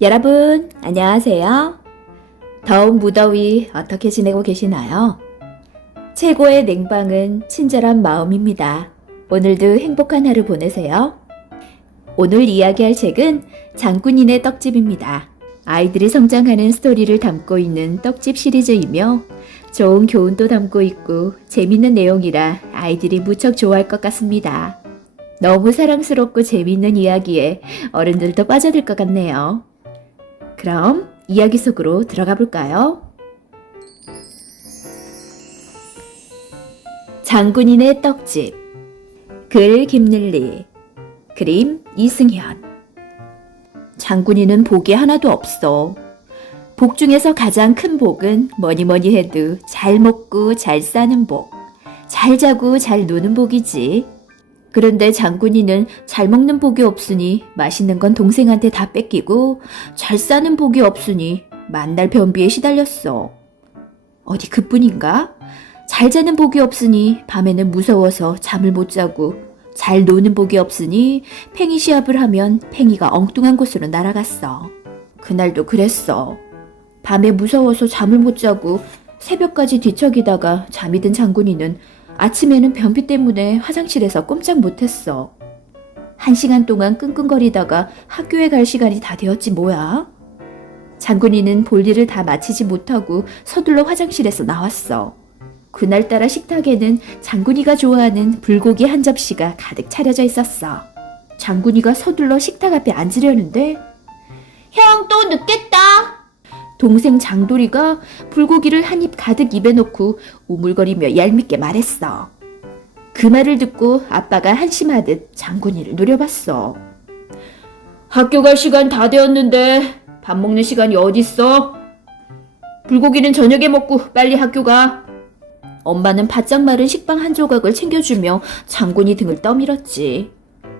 여러분, 안녕하세요. 더운 무더위 어떻게 지내고 계시나요? 최고의 냉방은 친절한 마음입니다. 오늘도 행복한 하루 보내세요. 오늘 이야기할 책은 장군인의 떡집입니다. 아이들이 성장하는 스토리를 담고 있는 떡집 시리즈이며 좋은 교훈도 담고 있고 재밌는 내용이라 아이들이 무척 좋아할 것 같습니다. 너무 사랑스럽고 재밌는 이야기에 어른들도 빠져들 것 같네요. 그럼 이야기 속으로 들어가 볼까요? 장군인의 떡집. 글 김릴리, 그림 이승현. 장군인은 복이 하나도 없어. 복 중에서 가장 큰 복은 뭐니 해도 잘 먹고 잘 사는 복, 잘 자고 잘 노는 복이지. 그런데 장군이는 잘 먹는 복이 없으니 맛있는 건 동생한테 다 뺏기고 잘 사는 복이 없으니 만날 변비에 시달렸어. 어디 그뿐인가? 잘 자는 복이 없으니 밤에는 무서워서 잠을 못 자고 잘 노는 복이 없으니 팽이 시합을 하면 팽이가 엉뚱한 곳으로 날아갔어. 그날도 그랬어. 밤에 무서워서 잠을 못 자고 새벽까지 뒤척이다가 잠이 든 장군이는 아침에는 변비 때문에 화장실에서 꼼짝 못했어. 1시간 동안 끙끙거리다가 학교에 갈 시간이 다 되었지 뭐야. 장군이는 볼일을 다 마치지 못하고 서둘러 화장실에서 나왔어. 그날따라 식탁에는 장군이가 좋아하는 불고기 한 접시가 가득 차려져 있었어. 장군이가 서둘러 식탁 앞에 앉으려는데 형, 또 늦겠다. 동생 장돌이가 불고기를 한 입 가득 입에 넣고 우물거리며 얄밉게 말했어. 그 말을 듣고 아빠가 한심하듯 장군이를 노려봤어. 학교 갈 시간 다 되었는데 밥 먹는 시간이 어딨어? 불고기는 저녁에 먹고 빨리 학교 가. 엄마는 바짝 마른 식빵 한 조각을 챙겨주며 장군이 등을 떠밀었지.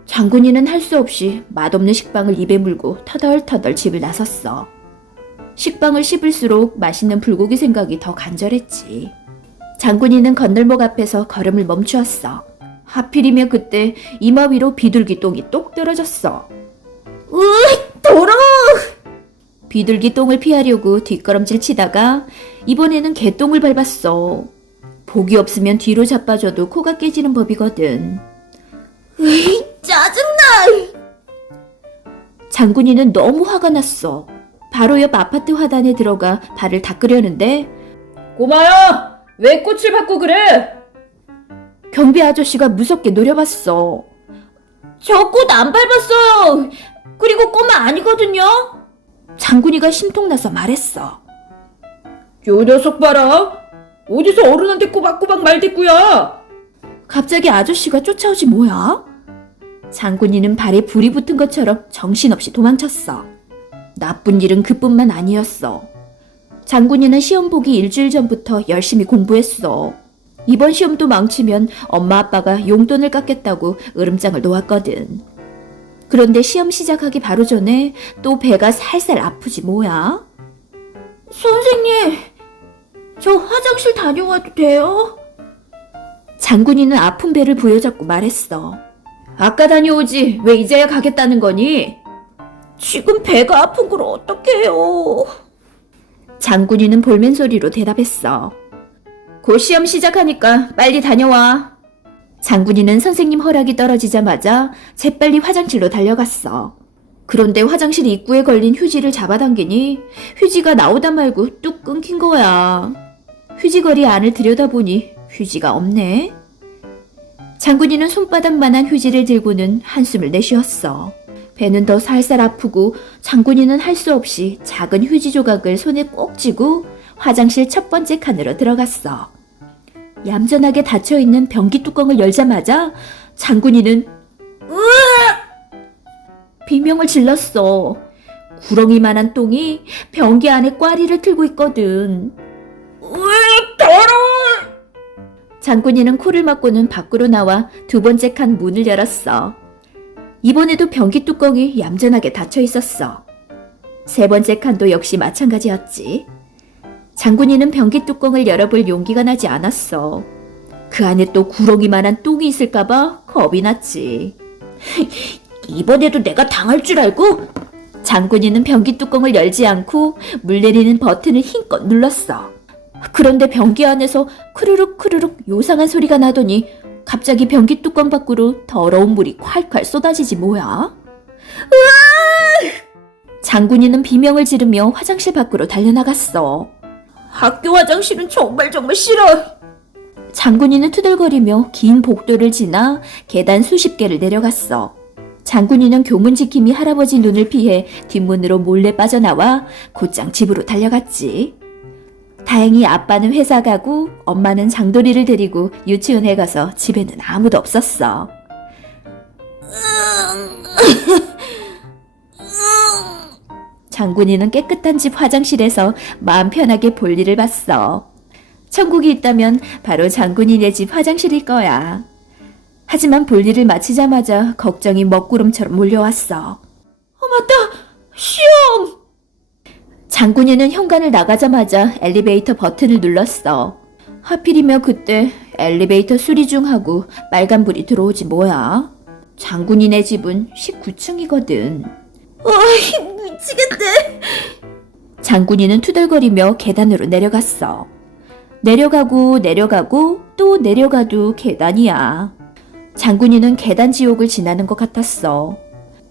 장군이는 할 수 없이 맛없는 식빵을 입에 물고 터덜터덜 집을 나섰어. 식빵을 씹을수록 맛있는 불고기 생각이 더 간절했지. 장군이는 건널목 앞에서 걸음을 멈추었어. 하필이면 그때 이마 위로 비둘기 똥이 똑 떨어졌어. 으이, 더러워! 비둘기 똥을 피하려고 뒷걸음질 치다가 이번에는 개똥을 밟았어. 복이 없으면 뒤로 자빠져도 코가 깨지는 법이거든. 으이, 짜증나! 장군이는 너무 화가 났어. 바로 옆 아파트 화단에 들어가 발을 닦으려는데 꼬마야! 왜 꽃을 밟고 그래? 경비 아저씨가 무섭게 노려봤어. 저 꽃 안 밟았어요. 그리고 꼬마 아니거든요. 장군이가 심통나서 말했어. 요 녀석 봐라. 어디서 어른한테 꼬박꼬박 말대꾸야. 갑자기 아저씨가 쫓아오지 뭐야? 장군이는 발에 불이 붙은 것처럼 정신없이 도망쳤어. 나쁜 일은 그뿐만 아니었어. 장군이는 시험 보기 일주일 전부터 열심히 공부했어. 이번 시험도 망치면 엄마 아빠가 용돈을 깎겠다고 으름장을 놓았거든. 그런데 시험 시작하기 바로 전에 또 배가 살살 아프지 뭐야? 선생님, 저 화장실 다녀와도 돼요? 장군이는 아픈 배를 부여잡고 말했어. 아까 다녀오지 왜 이제야 가겠다는 거니? 지금 배가 아픈 걸 어떡해요? 장군이는 볼멘 소리로 대답했어. 곧 시험 시작하니까 빨리 다녀와. 장군이는 선생님 허락이 떨어지자마자 재빨리 화장실로 달려갔어. 그런데 화장실 입구에 걸린 휴지를 잡아당기니 휴지가 나오다 말고 뚝 끊긴 거야. 휴지거리 안을 들여다보니 휴지가 없네. 장군이는 손바닥만한 휴지를 들고는 한숨을 내쉬었어. 배는 더 살살 아프고 장군이는 할 수 없이 작은 휴지 조각을 손에 꼭 쥐고 화장실 첫 번째 칸으로 들어갔어. 얌전하게 닫혀있는 변기 뚜껑을 열자마자 장군이는 으악! 비명을 질렀어. 구렁이만한 똥이 변기 안에 꽈리를 틀고 있거든. 으악, 더러워! 장군이는 코를 막고는 밖으로 나와 두 번째 칸 문을 열었어. 이번에도 변기 뚜껑이 얌전하게 닫혀 있었어. 세 번째 칸도 역시 마찬가지였지. 장군이는 변기 뚜껑을 열어볼 용기가 나지 않았어. 그 안에 또 구렁이만한 똥이 있을까봐 겁이 났지. 이번에도 내가 당할 줄 알고 장군이는 변기 뚜껑을 열지 않고 물 내리는 버튼을 힘껏 눌렀어. 그런데 변기 안에서 크르륵 크르륵 요상한 소리가 나더니 갑자기 변기 뚜껑 밖으로 더러운 물이 콸콸 쏟아지지 뭐야? 으아! 장군이는 비명을 지르며 화장실 밖으로 달려나갔어. 학교 화장실은 정말 싫어. 장군이는 투덜거리며 긴 복도를 지나 계단 수십 개를 내려갔어. 장군이는 교문 지킴이 할아버지 눈을 피해 뒷문으로 몰래 빠져나와 곧장 집으로 달려갔지. 다행히 아빠는 회사 가고 엄마는 장돌이를 데리고 유치원에 가서 집에는 아무도 없었어. 장군이는 깨끗한 집 화장실에서 마음 편하게 볼일을 봤어. 천국이 있다면 바로 장군이네 집 화장실일 거야. 하지만 볼일을 마치자마자 걱정이 먹구름처럼 몰려왔어. 맞다! 시험! 장군이는 현관을 나가자마자 엘리베이터 버튼을 눌렀어. 하필이면 그때 엘리베이터 수리 중 하고 빨간불이 들어오지 뭐야. 장군이네 집은 19층이거든. 미치겠네. 장군이는 투덜거리며 계단으로 내려갔어. 내려가고 또 내려가도 계단이야. 장군이는 계단 지옥을 지나는 것 같았어.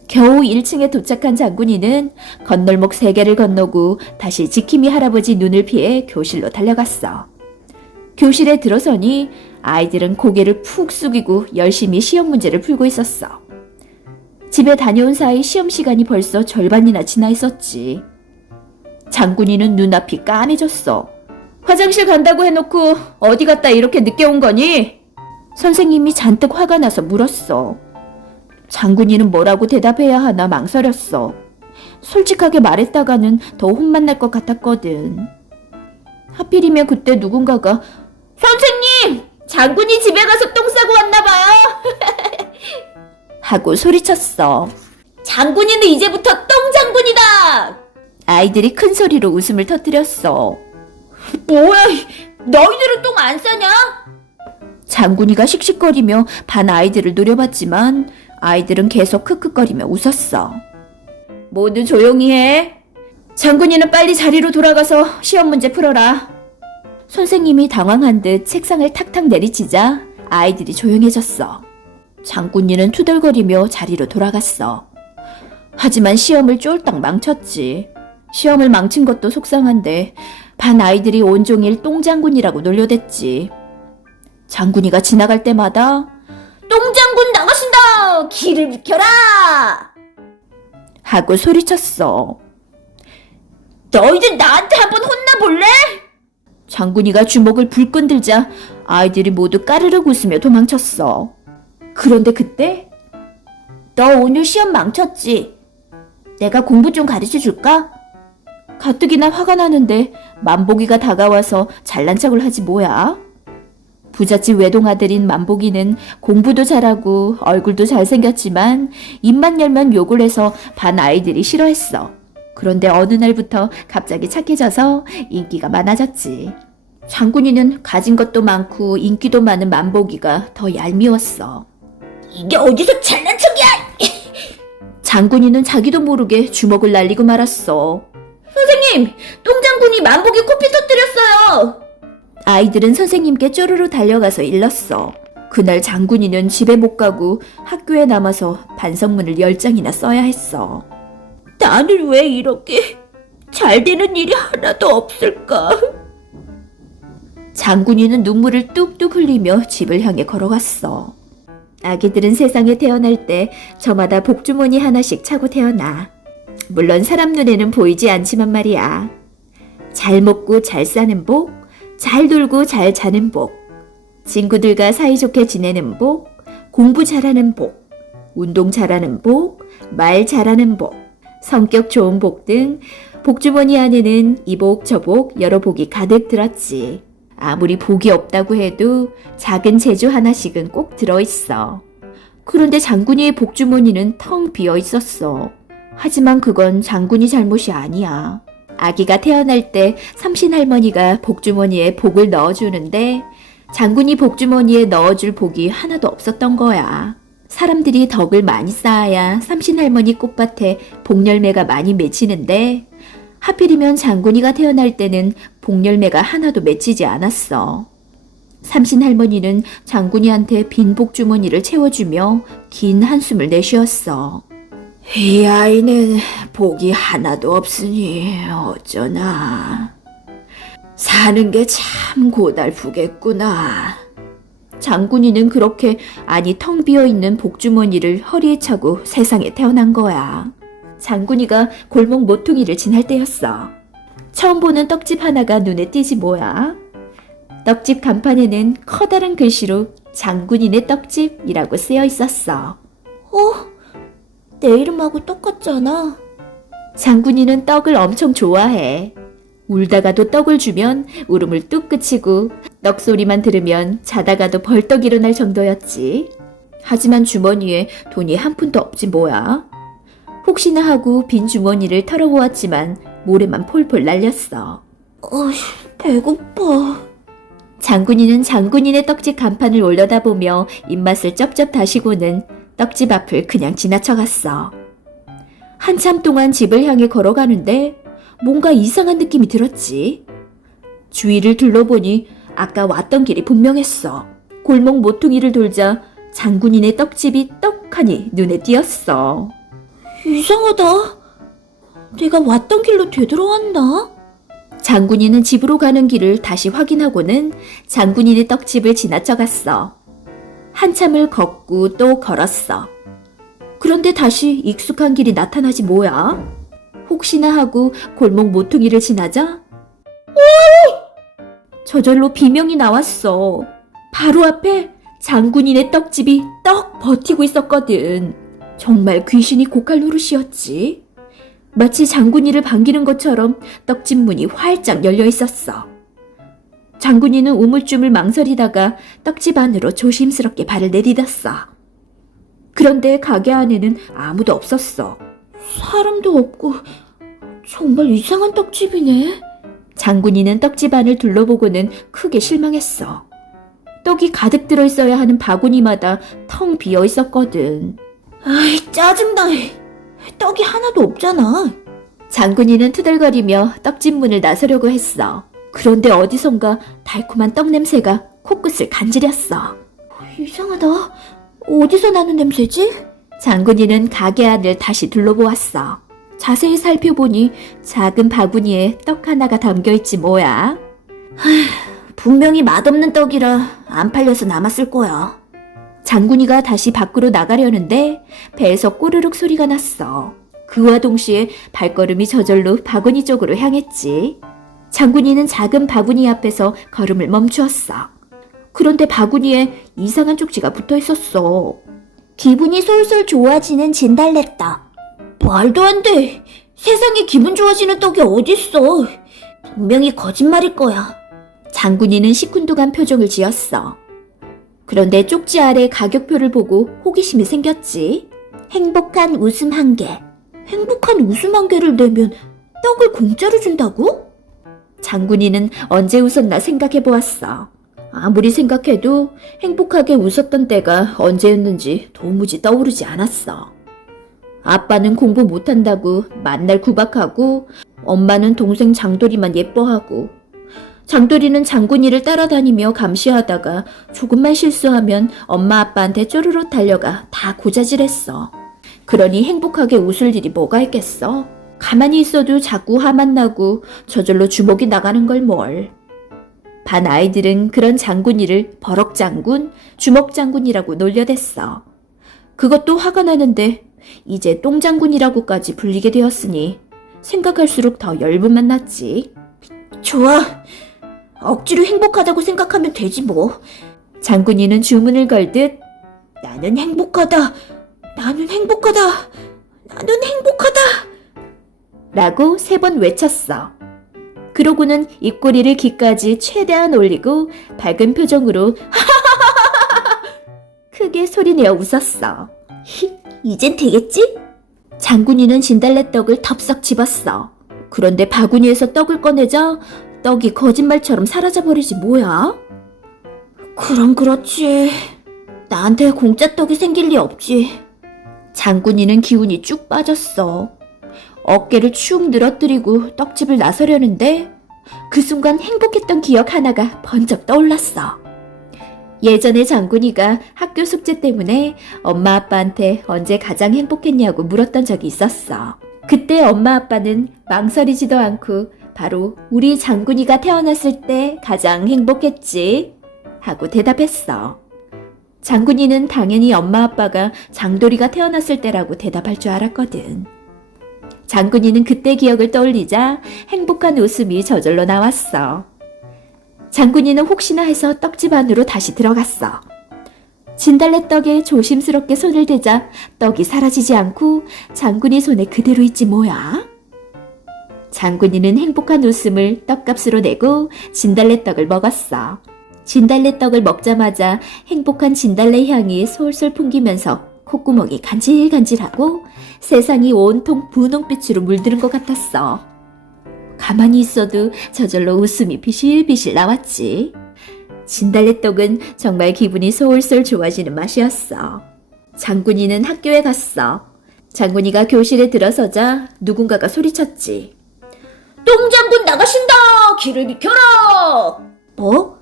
겨우 1층에 도착한 장군이는 건널목 3개를 건너고 다시 지킴이 할아버지 눈을 피해 교실로 달려갔어. 교실에 들어서니 아이들은 고개를 푹 숙이고 열심히 시험 문제를 풀고 있었어. 집에 다녀온 사이 시험 시간이 벌써 절반이나 지나 있었지. 장군이는 눈앞이 까매졌어. 화장실 간다고 해놓고 어디 갔다 이렇게 늦게 온 거니? 선생님이 잔뜩 화가 나서 물었어. 장군이는 뭐라고 대답해야 하나 망설였어. 솔직하게 말했다가는 더 혼만 날 것 같았거든. 하필이면 그때 누군가가 선생님! 장군이 집에 가서 똥 싸고 왔나봐요. 하고 소리쳤어. 장군이는 이제부터 똥장군이다! 아이들이 큰 소리로 웃음을 터뜨렸어. 뭐야, 너희들은 똥 안 싸냐? 장군이가 씩씩거리며 반 아이들을 노려봤지만 아이들은 계속 크크거리며 웃었어. 모두 조용히 해. 장군이는 빨리 자리로 돌아가서 시험 문제 풀어라. 선생님이 당황한 듯 책상을 탁탁 내리치자 아이들이 조용해졌어. 장군이는 투덜거리며 자리로 돌아갔어. 하지만 시험을 쫄딱 망쳤지. 시험을 망친 것도 속상한데 반 아이들이 온종일 똥장군이라고 놀려댔지. 장군이가 지나갈 때마다 똥장군 나가신다! 길을 비켜라! 하고 소리쳤어. 너희들 나한테 한번 혼나볼래? 장군이가 주먹을 불끈 들자 아이들이 모두 까르륵 웃으며 도망쳤어. 그런데 그때 너 오늘 시험 망쳤지? 내가 공부 좀 가르쳐 줄까? 가뜩이나 화가 나는데 만복이가 다가와서 잘난 척을 하지 뭐야? 부잣집 외동아들인 만복이는 공부도 잘하고 얼굴도 잘생겼지만 입만 열면 욕을 해서 반 아이들이 싫어했어. 그런데 어느 날부터 갑자기 착해져서 인기가 많아졌지. 장군이는 가진 것도 많고 인기도 많은 만복이가 더 얄미웠어. 이게 어디서 잘난 척이야! 장군이는 자기도 모르게 주먹을 날리고 말았어. 선생님! 똥장군이 만복이 코피 터뜨렸어요! 아이들은 선생님께 쪼르르 달려가서 일렀어. 그날 장군이는 집에 못 가고 학교에 남아서 반성문을 10장이나 써야 했어. 나는 왜 이렇게 잘 되는 일이 하나도 없을까? 장군이는 눈물을 뚝뚝 흘리며 집을 향해 걸어갔어. 아기들은 세상에 태어날 때 저마다 복주머니 하나씩 차고 태어나. 물론 사람 눈에는 보이지 않지만 말이야. 잘 먹고 잘 사는 복, 잘 놀고 잘 자는 복, 친구들과 사이좋게 지내는 복, 공부 잘하는 복, 운동 잘하는 복, 말 잘하는 복, 성격 좋은 복 등 복주머니 안에는 이 복 저 복 여러 복이 가득 들었지. 아무리 복이 없다고 해도 작은 재주 하나씩은 꼭 들어있어. 그런데 장군이의 복주머니는 텅 비어 있었어. 하지만 그건 장군이 잘못이 아니야. 아기가 태어날 때 삼신할머니가 복주머니에 복을 넣어주는데 장군이 복주머니에 넣어줄 복이 하나도 없었던 거야. 사람들이 덕을 많이 쌓아야 삼신할머니 꽃밭에 복열매가 많이 맺히는데 하필이면 장군이가 태어날 때는 복열매가 하나도 맺히지 않았어. 삼신할머니는 장군이한테 빈 복주머니를 채워주며 긴 한숨을 내쉬었어. 이 아이는 복이 하나도 없으니 어쩌나. 사는 게 참 고달프겠구나. 장군이는 그렇게 안이 텅 비어있는 복주머니를 허리에 차고 세상에 태어난 거야. 장군이가 골목 모퉁이를 지날 때였어. 처음 보는 떡집 하나가 눈에 띄지 뭐야. 떡집 간판에는 커다란 글씨로 장군이네 떡집이라고 쓰여 있었어. 내 이름하고 똑같잖아. 장군이는 떡을 엄청 좋아해. 울다가도 떡을 주면 울음을 뚝 그치고 떡 소리만 들으면 자다가도 벌떡 일어날 정도였지. 하지만 주머니에 돈이 한 푼도 없지 뭐야. 혹시나 하고 빈 주머니를 털어보았지만 모래만 폴폴 날렸어. 배고파. 장군이는 장군이네 떡집 간판을 올려다보며 입맛을 쩝쩝 다시고는 떡집 앞을 그냥 지나쳐갔어. 한참 동안 집을 향해 걸어가는데 뭔가 이상한 느낌이 들었지. 주위를 둘러보니 아까 왔던 길이 분명했어. 골목 모퉁이를 돌자 장군이네 떡집이 떡하니 눈에 띄었어. 이상하다. 내가 왔던 길로 되돌아왔나? 장군이는 집으로 가는 길을 다시 확인하고는 장군이네 떡집을 지나쳐갔어. 한참을 걷고 또 걸었어. 그런데 다시 익숙한 길이 나타나지 뭐야? 혹시나 하고 골목 모퉁이를 지나자 저절로 비명이 나왔어. 바로 앞에 장군이네 떡집이 떡 버티고 있었거든. 정말 귀신이 고칼 노릇이었지. 마치 장군이를 반기는 것처럼 떡집 문이 활짝 열려 있었어. 장군이는 우물쭈물 망설이다가 떡집 안으로 조심스럽게 발을 내디뎠어. 그런데 가게 안에는 아무도 없었어. 사람도 없고 정말 이상한 떡집이네. 장군이는 떡집 안을 둘러보고는 크게 실망했어. 떡이 가득 들어있어야 하는 바구니마다 텅 비어 있었거든. 아이, 짜증나. 떡이 하나도 없잖아. 장군이는 투덜거리며 떡집 문을 나서려고 했어. 그런데 어디선가 달콤한 떡 냄새가 코끝을 간지렸어. 이상하다. 어디서 나는 냄새지? 장군이는 가게 안을 다시 둘러보았어. 자세히 살펴보니 작은 바구니에 떡 하나가 담겨있지 뭐야. 분명히 맛없는 떡이라 안 팔려서 남았을 거야. 장군이가 다시 밖으로 나가려는데 배에서 꼬르륵 소리가 났어. 그와 동시에 발걸음이 저절로 바구니 쪽으로 향했지. 장군이는 작은 바구니 앞에서 걸음을 멈추었어. 그런데 바구니에 이상한 쪽지가 붙어 있었어. 기분이 솔솔 좋아지는 진달래떡. 말도 안 돼. 세상에 기분 좋아지는 떡이 어딨어. 분명히 거짓말일 거야. 장군이는 시큰둥한 표정을 지었어. 그런데 쪽지 아래 가격표를 보고 호기심이 생겼지. 행복한 웃음 1개. 행복한 웃음 1개를 내면 떡을 공짜로 준다고? 장군이는 언제 웃었나 생각해보았어. 아무리 생각해도 행복하게 웃었던 때가 언제였는지 도무지 떠오르지 않았어. 아빠는 공부 못한다고 만날 구박하고 엄마는 동생 장돌이만 예뻐하고 장돌이는 장군이를 따라다니며 감시하다가 조금만 실수하면 엄마 아빠한테 쪼르륵 달려가 다 고자질했어. 그러니 행복하게 웃을 일이 뭐가 있겠어? 가만히 있어도 자꾸 화만 나고 저절로 주먹이 나가는 걸 뭘. 반 아이들은 그런 장군이를 버럭장군, 주먹장군이라고 놀려댔어. 그것도 화가 나는데 이제 똥장군이라고까지 불리게 되었으니 생각할수록 더 열분만 났지. 좋아. 억지로 행복하다고 생각하면 되지 뭐. 장군이는 주문을 걸듯 나는 행복하다. 나는 행복하다. 나는 행복하다. 라고 3번 외쳤어. 그러고는 입꼬리를 귀까지 최대한 올리고 밝은 표정으로 크게 소리내어 웃었어. 이젠 되겠지? 장군이는 진달래떡을 덥석 집었어. 그런데 바구니에서 떡을 꺼내자 떡이 거짓말처럼 사라져버리지 뭐야? 그럼 그렇지. 나한테 공짜 떡이 생길 리 없지. 장군이는 기운이 쭉 빠졌어. 어깨를 축 늘어뜨리고 떡집을 나서려는데 그 순간 행복했던 기억 하나가 번쩍 떠올랐어. 예전에 장군이가 학교 숙제 때문에 엄마 아빠한테 언제 가장 행복했냐고 물었던 적이 있었어. 그때 엄마 아빠는 망설이지도 않고 바로 우리 장군이가 태어났을 때 가장 행복했지 하고 대답했어. 장군이는 당연히 엄마 아빠가 장돌이가 태어났을 때라고 대답할 줄 알았거든. 장군이는 그때 기억을 떠올리자 행복한 웃음이 저절로 나왔어. 장군이는 혹시나 해서 떡집 안으로 다시 들어갔어. 진달래떡에 조심스럽게 손을 대자 떡이 사라지지 않고 장군이 손에 그대로 있지 뭐야. 장군이는 행복한 웃음을 떡값으로 내고 진달래떡을 먹었어. 진달래떡을 먹자마자 행복한 진달래 향이 솔솔 풍기면서 콧구멍이 간질간질하고 세상이 온통 분홍빛으로 물드는 것 같았어. 가만히 있어도 저절로 웃음이 비실비실 나왔지. 진달래떡은 정말 기분이 솔솔 좋아지는 맛이었어. 장군이는 학교에 갔어. 장군이가 교실에 들어서자 누군가가 소리쳤지. 똥장군 나가신다! 길을 비켜라! 뭐?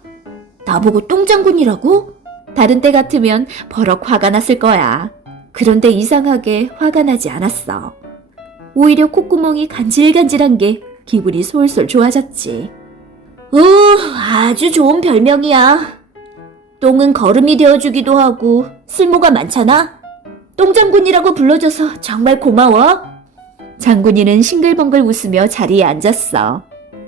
나보고 똥장군이라고? 다른 때 같으면 버럭 화가 났을 거야. 그런데 이상하게 화가 나지 않았어. 오히려 콧구멍이 간질간질한 게 기분이 솔솔 좋아졌지. 아주 좋은 별명이야. 똥은 거름이 되어주기도 하고 쓸모가 많잖아. 똥장군이라고 불러줘서 정말 고마워. 장군이는 싱글벙글 웃으며 자리에 앉았어.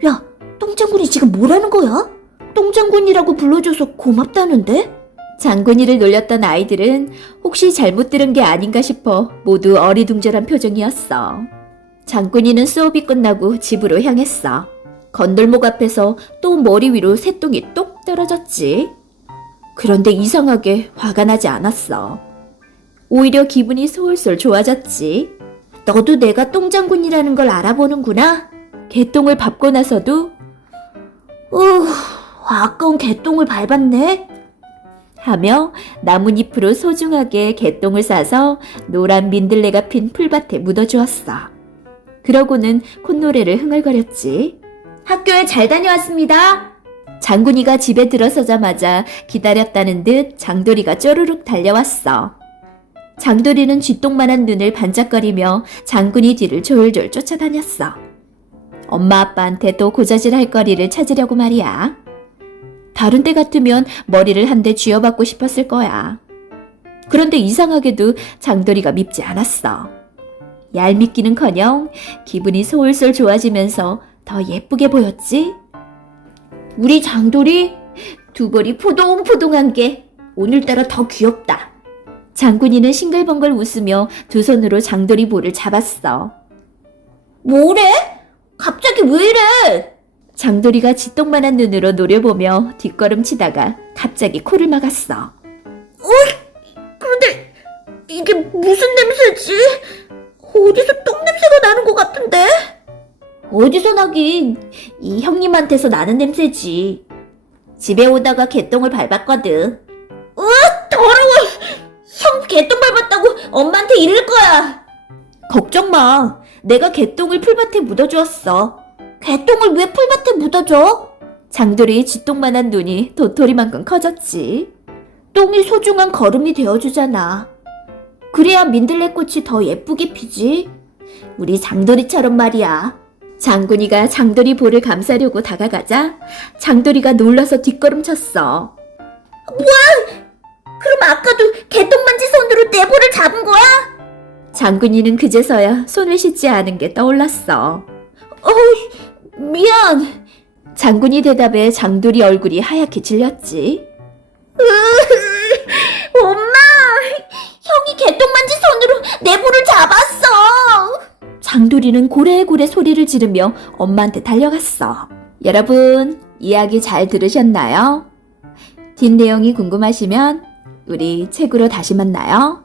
야, 똥장군이 지금 뭐라는 거야? 똥장군이라고 불러줘서 고맙다는데? 장군이를 놀렸던 아이들은 혹시 잘못 들은 게 아닌가 싶어 모두 어리둥절한 표정이었어. 장군이는 수업이 끝나고 집으로 향했어. 건널목 앞에서 또 머리 위로 새똥이 똑 떨어졌지. 그런데 이상하게 화가 나지 않았어. 오히려 기분이 솔솔 좋아졌지. 너도 내가 똥장군이라는 걸 알아보는구나. 개똥을 밟고 나서도 아까운 개똥을 밟았네. 하며 나뭇잎으로 소중하게 개똥을 싸서 노란 민들레가 핀 풀밭에 묻어주었어. 그러고는 콧노래를 흥얼거렸지. 학교에 잘 다녀왔습니다. 장군이가 집에 들어서자마자 기다렸다는 듯 장돌이가 쪼르륵 달려왔어. 장돌이는 쥐똥만한 눈을 반짝거리며 장군이 뒤를 졸졸 쫓아다녔어. 엄마 아빠한테 또 고자질할 거리를 찾으려고 말이야. 다른 때 같으면 머리를 한 대 쥐어받고 싶었을 거야. 그런데 이상하게도 장돌이가 밉지 않았어. 얄밉기는커녕 기분이 솔솔 좋아지면서 더 예쁘게 보였지. 우리 장돌이 두 볼이 포동포동한 게 오늘따라 더 귀엽다. 장군이는 싱글벙글 웃으며 두 손으로 장돌이 볼을 잡았어. 뭐래? 갑자기 왜 이래? 장돌이가 쥐똥만한 눈으로 노려보며 뒷걸음치다가 갑자기 코를 막았어. 그런데 이게 무슨 냄새지? 어디서 똥냄새가 나는 것 같은데? 어디서 나긴, 이 형님한테서 나는 냄새지. 집에 오다가 개똥을 밟았거든. 더러워! 형 개똥 밟았다고 엄마한테 이를 거야. 걱정 마. 내가 개똥을 풀밭에 묻어주었어. 개똥을 왜 풀밭에 묻어줘? 장돌이의 쥐똥만한 눈이 도토리만큼 커졌지. 똥이 소중한 거름이 되어주잖아. 그래야 민들레꽃이 더 예쁘게 피지. 우리 장돌이처럼 말이야. 장군이가 장돌이 볼을 감싸려고 다가가자 장돌이가 놀라서 뒷걸음쳤어. 뭐야? 그럼 아까도 개똥만지 손으로 내 볼을 잡은 거야? 장군이는 그제서야 손을 씻지 않은 게 떠올랐어. 미안. 장군이 대답에 장돌이 얼굴이 하얗게 질렸지. 엄마! 형이 개똥만지 손으로 내 볼을 잡았어! 장돌이는 고래고래 소리를 지르며 엄마한테 달려갔어. 여러분, 이야기 잘 들으셨나요? 뒷내용이 궁금하시면 우리 책으로 다시 만나요.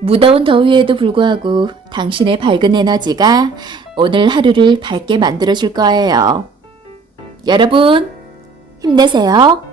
무더운 더위에도 불구하고 당신의 밝은 에너지가 오늘 하루를 밝게 만들어줄 거예요. 여러분, 힘내세요.